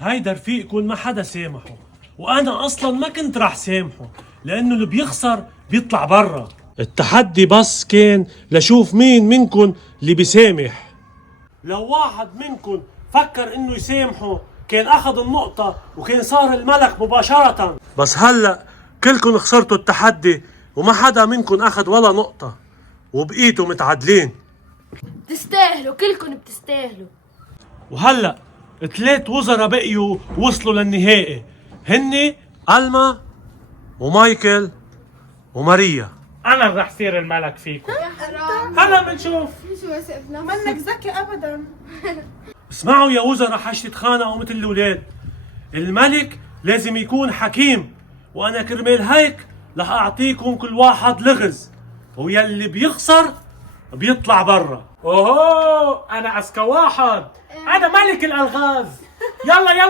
هيدا رفيقكم ما حدا سامحه، وانا اصلا ما كنت راح سامحه، لانه اللي بيخسر بيطلع برا. التحدي بس كان لشوف مين منكم اللي بيسامح. لو واحد منكم فكر انه يسامحه كان اخذ النقطة وكان صار الملك مباشرة. بس هلا كلكم خسرتوا التحدي وما حدا منكم اخذ ولا نقطة، وبقيتوا متعادلين. بتستاهلوا، كلكم بتستاهلوا. وهلا 3 وزراء بقيوا وصلوا للنهائي، هني ألما ومايكل وماريا. انا اللي رح صير الملك فيكم. هلا بنشوف. منك ذكي ابدا. اسمعوا يا وزراء، حش تتخانقوا مثل الاولاد. الملك لازم يكون حكيم، وانا كرمال هيك رح اعطيكم كل واحد لغز، ويلي بيخسر بيطلع برا. اوهو انا اذكى واحد، انا ملك الالغاز. يلا يلا.